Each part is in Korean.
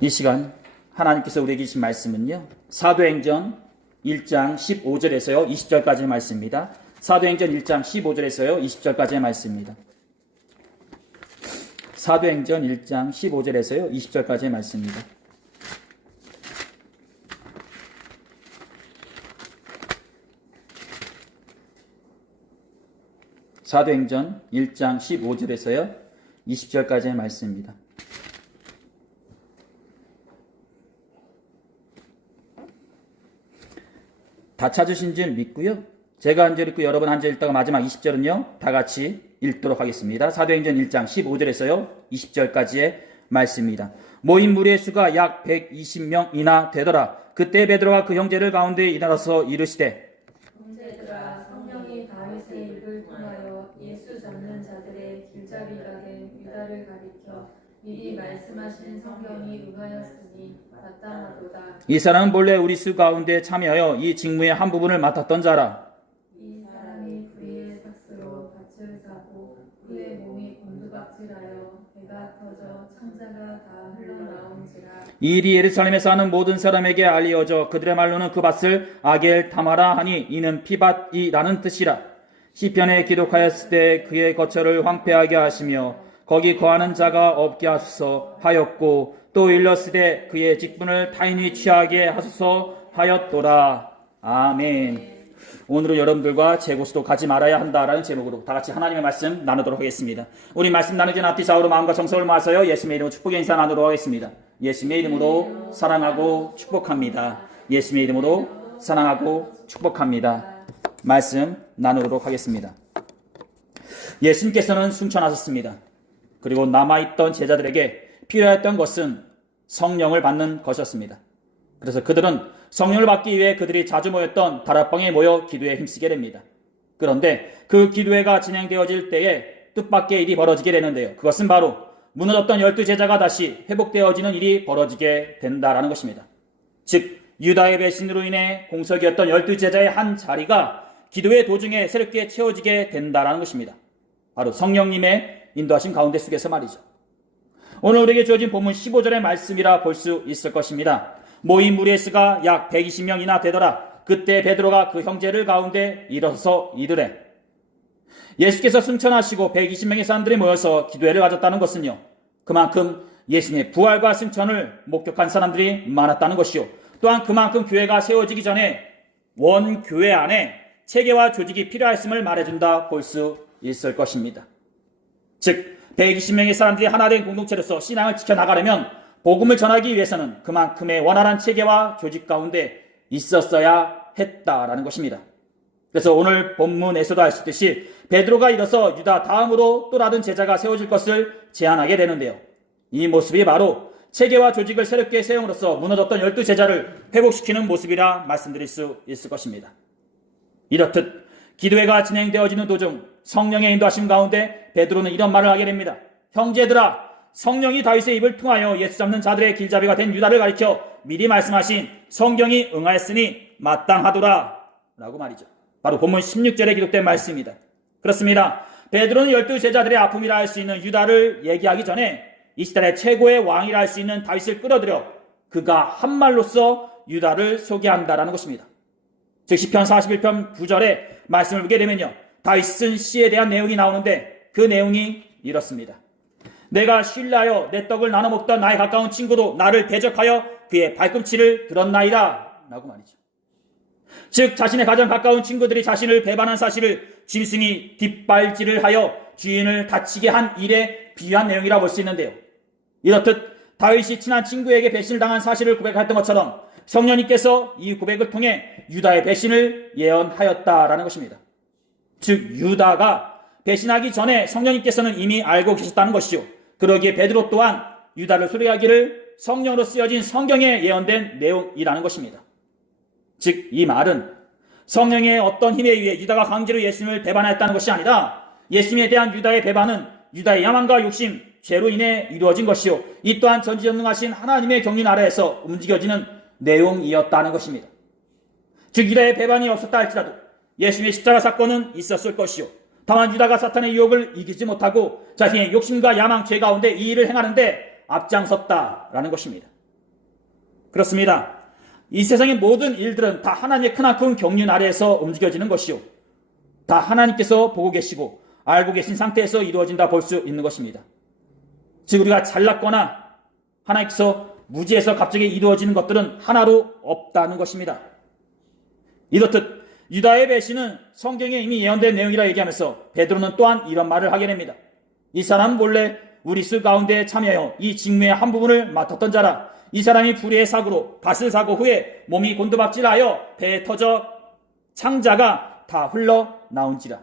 이 시간 하나님께서 우리에게 주신 말씀은요, 사도행전 1장 15절에서요 20절까지의 말씀입니다. 사도행전 1장 15절에서요 20절까지의 말씀입니다. 사도행전 1장 15절에서요 20절까지의 말씀입니다. 사도행전 1장 15절에서요 20절까지의 말씀입니다. 다 찾으신 줄 믿고요. 제가 한 절 읽고 여러분 한 절 읽다가 마지막 20절은요. 다 같이 읽도록 하겠습니다. 사도행전 1장 15절에서요. 20절까지의 말씀입니다. 모인 무리의 수가 약 120명이나 되더라. 그때 베드로가 그 형제를 가운데 일어나서 이르시되 형제들아, 성령이 다윗의 입을 통하여 예수 잡는 자들의 길잡이가 된 유다를 가리켜 미리 말씀하신 성경이 응하였으니 마땅하도다. 이 사람은 본래 우리 수 가운데 참여하여 이 직무의 한 부분을 맡았던 자라. 이 사람이 불의의 삭스로 밭을 사고 그의 몸이 곤두박질하여 배가 터져 창자가 다 흘러나온지라. 이 일이 예루살렘에 사는 모든 사람에게 알리어져 그들의 말로는 그 밭을 아겔 타마라 하니 이는 피밭이라는 뜻이라. 시편에 기록하였을 때 그의 거처를 황폐하게 하시며 거기 거하는 자가 없게 하소서 하였고 또 일렀으되 그의 직분을 타인이 취하게 하소서 하였도다. 아멘. 오늘은 여러분들과 제고수도 가지 말아야 한다라는 제목으로 다 같이 하나님의 말씀 나누도록 하겠습니다. 우리 말씀 나누기 앞뒤 좌우로 마음과 정성을 모아서요 예수님의 이름으로 축복의 인사 나누도록 하겠습니다. 예수님의 이름으로 사랑하고 축복합니다. 예수님의 이름으로 사랑하고 축복합니다. 말씀 나누도록 하겠습니다. 예수님께서는 승천하셨습니다. 그리고 남아있던 제자들에게 필요했던 것은 성령을 받는 것이었습니다. 그래서 그들은 성령을 받기 위해 그들이 자주 모였던 다락방에 모여 기도에 힘쓰게 됩니다. 그런데 그 기도회가 진행되어질 때에 뜻밖의 일이 벌어지게 되는데요. 그것은 바로 무너졌던 12제자가 다시 회복되어지는 일이 벌어지게 된다라는 것입니다. 즉 유다의 배신으로 인해 공석이었던 12제자의 한 자리가 기도의 도중에 새롭게 채워지게 된다라는 것입니다. 바로 성령님의 인도하신 가운데 속에서 말이죠. 오늘 우리에게 주어진 본문 15절의 말씀이라 볼 수 있을 것입니다. 모인 무리의 수가 약 120명이나 되더라. 그때 베드로가 그 형제를 가운데 일어서서 이르되. 예수께서 승천하시고 120명의 사람들이 모여서 기도회를 가졌다는 것은요, 그만큼 예수님의 부활과 승천을 목격한 사람들이 많았다는 것이요, 또한 그만큼 교회가 세워지기 전에 원교회 안에 체계와 조직이 필요했음을 말해준다 볼 수 있을 것입니다. 즉 120명의 사람들이 하나된 공동체로서 신앙을 지켜나가려면 복음을 전하기 위해서는 그만큼의 원활한 체계와 조직 가운데 있었어야 했다라는 것입니다. 그래서 오늘 본문에서도 알 수 있듯이 베드로가 일어서 유다 다음으로 또 다른 제자가 세워질 것을 제안하게 되는데요. 이 모습이 바로 체계와 조직을 새롭게 세움으로써 무너졌던 12제자를 회복시키는 모습이라 말씀드릴 수 있을 것입니다. 이렇듯 기도회가 진행되어지는 도중 성령의 인도하심 가운데 베드로는 이런 말을 하게 됩니다. 형제들아, 성령이 다윗의 입을 통하여 예수 잡는 자들의 길잡이가 된 유다를 가리켜 미리 말씀하신 성경이 응하였으니 마땅하도다 라고 말이죠. 바로 본문 16절에 기록된 말씀입니다. 그렇습니다. 베드로는 12제자들의 아픔이라 할 수 있는 유다를 얘기하기 전에 이 시대의 최고의 왕이라 할 수 있는 다윗을 끌어들여 그가 한 말로써 유다를 소개한다라는 것입니다. 즉 시편 41편 9절에 말씀을 보게 되면요, 다윗은 시에 대한 내용이 나오는데 그 내용이 이렇습니다. 내가 신뢰하여 내 떡을 나눠 먹던 나의 가까운 친구도 나를 대적하여 그의 발꿈치를 들었나이다 라고 말이죠. 즉 자신의 가장 가까운 친구들이 자신을 배반한 사실을 짐승이 뒷발질을 하여 주인을 다치게 한 일에 비유한 내용이라 볼 수 있는데요. 이렇듯 다윗이 친한 친구에게 배신을 당한 사실을 고백했던 것처럼 성령님께서 이 고백을 통해 유다의 배신을 예언하였다라는 것입니다. 즉 유다가 배신하기 전에 성령님께서는 이미 알고 계셨다는 것이요, 그러기에 베드로 또한 유다를 소리하기를 성령으로 쓰여진 성경에 예언된 내용이라는 것입니다. 즉 이 말은 성령의 어떤 힘에 의해 유다가 강제로 예수님을 배반하였다는 것이 아니라 예수님에 대한 유다의 배반은 유다의 야망과 욕심, 죄로 인해 이루어진 것이요, 이 또한 전지전능하신 하나님의 경륜 아래에서 움직여지는 내용이었다는 것입니다. 즉 유다의 배반이 없었다 할지라도 예수님의 십자가 사건은 있었을 것이요, 다만 유다가 사탄의 유혹을 이기지 못하고 자신의 욕심과 야망, 죄 가운데 이 일을 행하는데 앞장섰다라는 것입니다. 그렇습니다. 이 세상의 모든 일들은 다 하나님의 크나큰 경륜 아래에서 움직여지는 것이요, 다 하나님께서 보고 계시고 알고 계신 상태에서 이루어진다 볼 수 있는 것입니다. 즉 우리가 잘났거나 하나님께서 무지해서 갑자기 이루어지는 것들은 하나로 없다는 것입니다. 이렇듯 유다의 배신은 성경에 이미 예언된 내용이라 얘기하면서 베드로는 또한 이런 말을 하게 됩니다. 이 사람은 본래 우리 수 가운데 참여하여 이 직무의 한 부분을 맡았던 자라. 이 사람이 불의의 사고로 밭을 사고 후에 몸이 곤두박질하여 배에 터져 창자가 다 흘러나온지라.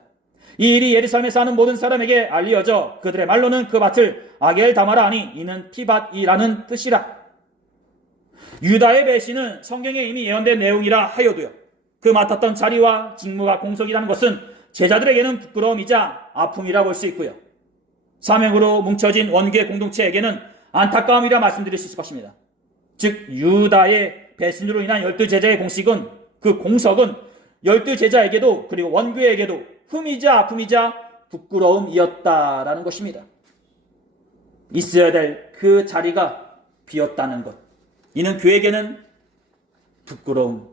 이 일이 예루살렘에 사는 모든 사람에게 알려져 그들의 말로는 그 밭을 아겔다마라 하니 이는 피밭이라는 뜻이라. 유다의 배신은 성경에 이미 예언된 내용이라 하여도요, 그 맡았던 자리와 직무가 공석이라는 것은 제자들에게는 부끄러움이자 아픔이라 볼 수 있고요, 사명으로 뭉쳐진 원교회 공동체에게는 안타까움이라 말씀드릴 수 있을 것입니다. 즉 유다의 배신으로 인한 12제자의 공식은, 그 공석은 12제자에게도 그리고 원교회에게도 흠이자 아픔이자 부끄러움이었다라는 것입니다. 있어야 될 그 자리가 비었다는 것, 이는 교회에게는 부끄러움,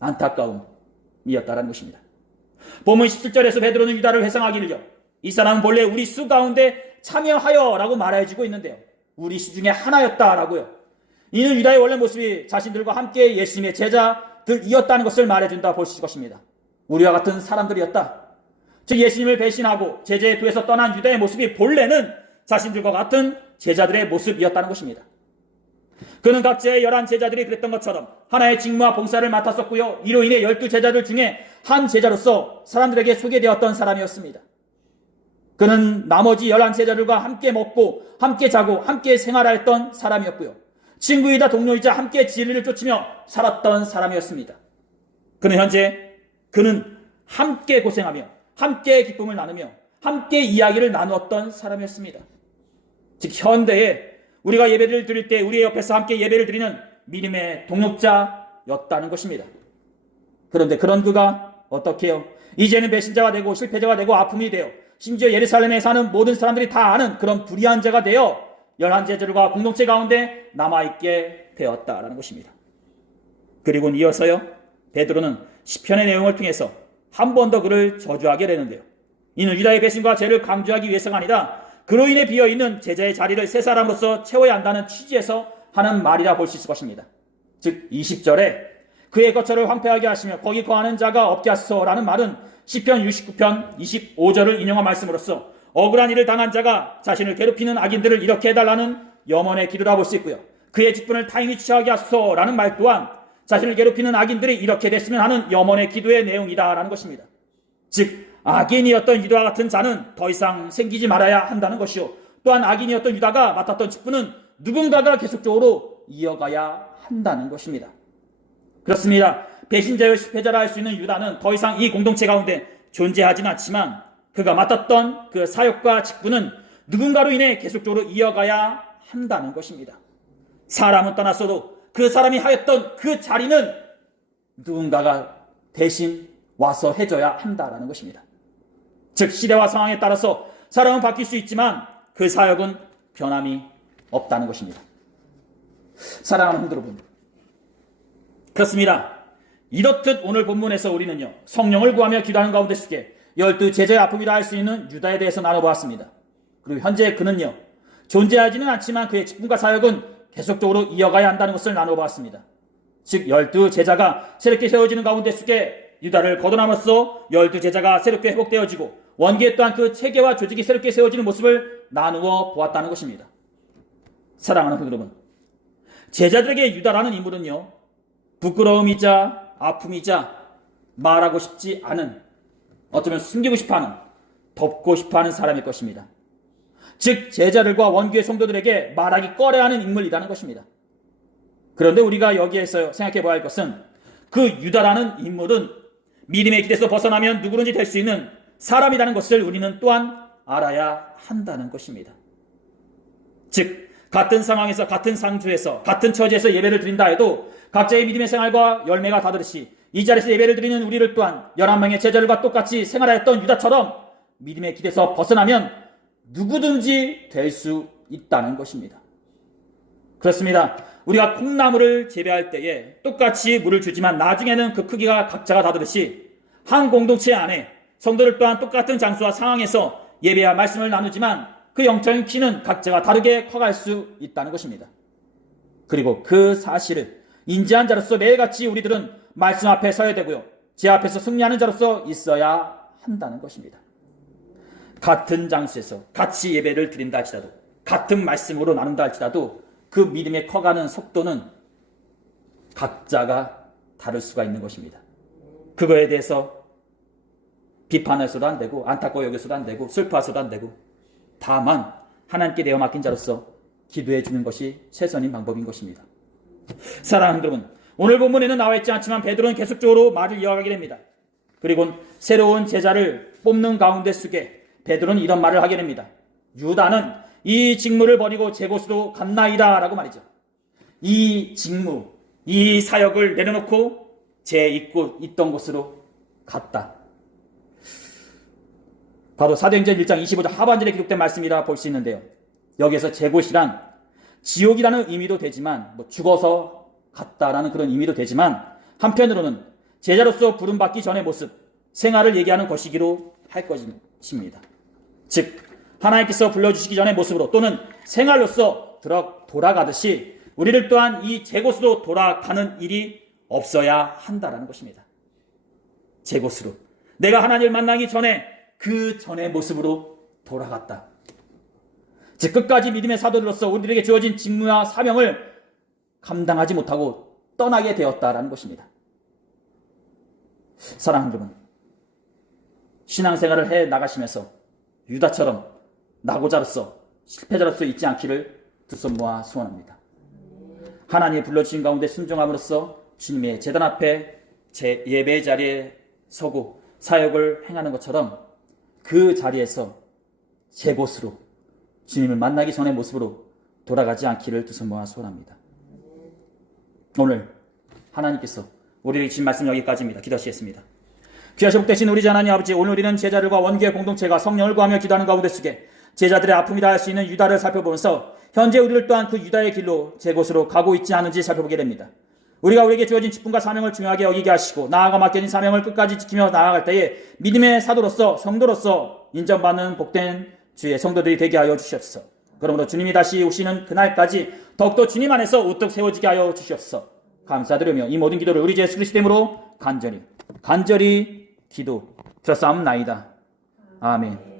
안타까움이었다라는 것입니다. 본문 17절에서 베드로는 유다를 회상하기를요, 이 사람은 본래 우리 수 가운데 참여하여 라고 말해주고 있는데요, 우리 수 중에 하나였다라고요. 이는 유다의 원래 모습이 자신들과 함께 예수님의 제자들이었다는 것을 말해준다 볼 수 있을 것입니다. 우리와 같은 사람들이었다. 즉 예수님을 배신하고 제자의 도에서 떠난 유다의 모습이 본래는 자신들과 같은 제자들의 모습이었다는 것입니다. 그는 각자의 11 제자들이 그랬던 것처럼 하나의 직무와 봉사를 맡았었고요, 이로 인해 12제자들 중에 한 제자로서 사람들에게 소개되었던 사람이었습니다. 그는 나머지 11제자들과 함께 먹고 함께 자고 함께 생활하였던 사람이었고요, 친구이자 동료이자 함께 진리를 쫓으며 살았던 사람이었습니다. 그는 함께 고생하며 함께 기쁨을 나누며 함께 이야기를 나누었던 사람이었습니다. 즉 현대에 우리가 예배를 드릴 때 우리의 옆에서 함께 예배를 드리는 믿음의 동역자였다는 것입니다. 그런데 그런 그가 어떻게 해요? 이제는 배신자가 되고 실패자가 되고 아픔이 되어 심지어 예루살렘에 사는 모든 사람들이 다 아는 그런 불의한 자가 되어 11제자들과 공동체 가운데 남아있게 되었다라는 것입니다. 그리고 이어서요, 베드로는 시편의 내용을 통해서 한 번 더 그를 저주하게 되는데요, 이는 유다의 배신과 죄를 강조하기 위해서가 아니라 그로 인해 비어있는 제자의 자리를 새 사람으로서 채워야 한다는 취지에서 하는 말이라 볼 수 있을 것입니다. 즉 20절에 그의 거처를 황폐하게 하시며 거기 거하는 자가 없게 하소서라는 말은 시편 69편 25절을 인용한 말씀으로써 억울한 일을 당한 자가 자신을 괴롭히는 악인들을 이렇게 해달라는 염원의 기도라 볼 수 있고요, 그의 직분을 타인이 취하게 하소서라는 말 또한 자신을 괴롭히는 악인들이 이렇게 됐으면 하는 염원의 기도의 내용이다라는 것입니다. 즉 악인이었던 유다와 같은 자는 더 이상 생기지 말아야 한다는 것이요, 또한 악인이었던 유다가 맡았던 직분은 누군가가 계속적으로 이어가야 한다는 것입니다. 그렇습니다. 배신자여 실패자라 할 수 있는 유다는 더 이상 이 공동체 가운데 존재하지는 않지만 그가 맡았던 그 사역과 직분은 누군가로 인해 계속적으로 이어가야 한다는 것입니다. 사람은 떠났어도 그 사람이 하였던 그 자리는 누군가가 대신 와서 해줘야 한다는 것입니다. 즉 시대와 상황에 따라서 사람은 바뀔 수 있지만 그 사역은 변함이 없다는 것입니다. 사랑하는 성도 여러분, 그렇습니다. 이렇듯 오늘 본문에서 우리는요, 성령을 구하며 기도하는 가운데 속에 12제자의 아픔이라 할 수 있는 유다에 대해서 나눠보았습니다. 그리고 현재 그는요, 존재하지는 않지만 그의 직분과 사역은 계속적으로 이어가야 한다는 것을 나눠보았습니다. 즉 12제자가 새롭게 세워지는 가운데 속에 유다를 거둬남으로써 12제자가 새롭게 회복되어지고 원교회 또한 그 체계와 조직이 새롭게 세워지는 모습을 나누어 보았다는 것입니다. 사랑하는 성도 여러분, 제자들에게 유다라는 인물은요, 부끄러움이자 아픔이자 말하고 싶지 않은, 어쩌면 숨기고 싶어하는, 덮고 싶어하는 사람일 것입니다. 즉 제자들과 원교회 성도들에게 말하기 꺼려하는 인물이라는 것입니다. 그런데 우리가 여기에서 생각해 봐야 할 것은 그 유다라는 인물은 믿음의 길에서 벗어나면 누구든지 될 수 있는 사람이라는 것을 우리는 또한 알아야 한다는 것입니다. 즉 같은 상황에서 같은 상주에서 같은 처지에서 예배를 드린다 해도 각자의 믿음의 생활과 열매가 다르듯이 이 자리에서 예배를 드리는 우리를 또한 11명의 제자들과 똑같이 생활하였던 유다처럼 믿음의 길에서 벗어나면 누구든지 될 수 있다는 것입니다. 그렇습니다. 우리가 콩나물을 재배할 때에 똑같이 물을 주지만 나중에는 그 크기가 각자가 다르듯이 한 공동체 안에 성도들 또한 똑같은 장소와 상황에서 예배와 말씀을 나누지만 그 영적인 키는 각자가 다르게 커갈 수 있다는 것입니다. 그리고 그 사실을 인지한 자로서 매일같이 우리들은 말씀 앞에 서야 되고요. 제 앞에서 승리하는 자로서 있어야 한다는 것입니다. 같은 장소에서 같이 예배를 드린다 할지라도 같은 말씀으로 나눈다 할지라도 그 믿음의 커가는 속도는 각자가 다를 수가 있는 것입니다. 그거에 대해서 비판해서도 안 되고 안타까워 여겨서도 안 되고 슬퍼해서도 안 되고 다만 하나님께 내어 맡긴 자로서 기도해 주는 것이 최선인 방법인 것입니다. 사랑하는 여러분, 오늘 본문에는 나와 있지 않지만 베드로는 계속적으로 말을 이어가게 됩니다. 그리고 새로운 제자를 뽑는 가운데 속에 베드로는 이런 말을 하게 됩니다. 유다는 이 직무를 버리고 제 곳으로 갔나이다 라고 말이죠. 이 직무, 이 사역을 내려놓고 제 있던 곳으로 갔다. 바로 사도행전 1장 25절 하반절에 기록된 말씀이라 볼 수 있는데요. 여기에서 제 곳이란 지옥이라는 의미도 되지만 죽어서 갔다라는 그런 의미도 되지만 한편으로는 제자로서 부름받기 전의 모습, 생활을 얘기하는 것이기로 할 것입니다. 즉 하나님께서 불러주시기 전의 모습으로 또는 생활로서 돌아가듯이 우리를 또한 이 제 곳으로 돌아가는 일이 없어야 한다라는 것입니다. 제 곳으로 내가 하나님을 만나기 전에 그 전의 모습으로 돌아갔다. 즉 끝까지 믿음의 사도들로서 우리들에게 주어진 직무와 사명을 감당하지 못하고 떠나게 되었다라는 것입니다. 사랑하는 여러분, 신앙생활을 해 나가시면서 유다처럼 낙오자로서 실패자로서 있지 않기를 두 손 모아 소원합니다. 하나님이 불러주신 가운데 순종함으로써 주님의 제단 앞에 제 예배의 자리에 서고 사역을 행하는 것처럼 그 자리에서 제 곳으로 주님을 만나기 전의 모습으로 돌아가지 않기를 두 손 모아 소원합니다. 오늘 하나님께서 우리에게 주신 말씀 여기까지입니다. 기도하시겠습니다. 귀하시 복되신 우리 하나님 아버지, 오늘 우리는 제자들과 원교회 공동체가 성령을 구하며 기도하는 가운데 속에 제자들의 아픔이 다할 수 있는 유다를 살펴보면서 현재 우리를 또한 그 유다의 길로 제 곳으로 가고 있지 않은지 살펴보게 됩니다. 우리가 우리에게 주어진 직분과 사명을 중요하게 여기게 하시고 나아가 맡겨진 사명을 끝까지 지키며 나아갈 때에 믿음의 사도로서 성도로서 인정받는 복된 주의 성도들이 되게 하여 주시옵소서. 그러므로 주님이 다시 오시는 그날까지 더욱더 주님 안에서 우뚝 세워지게 하여 주시옵소서. 감사드리며 이 모든 기도를 우리 주 예수 그리스도 이름으로 간절히 기도 드렸사옵나이다. 아멘.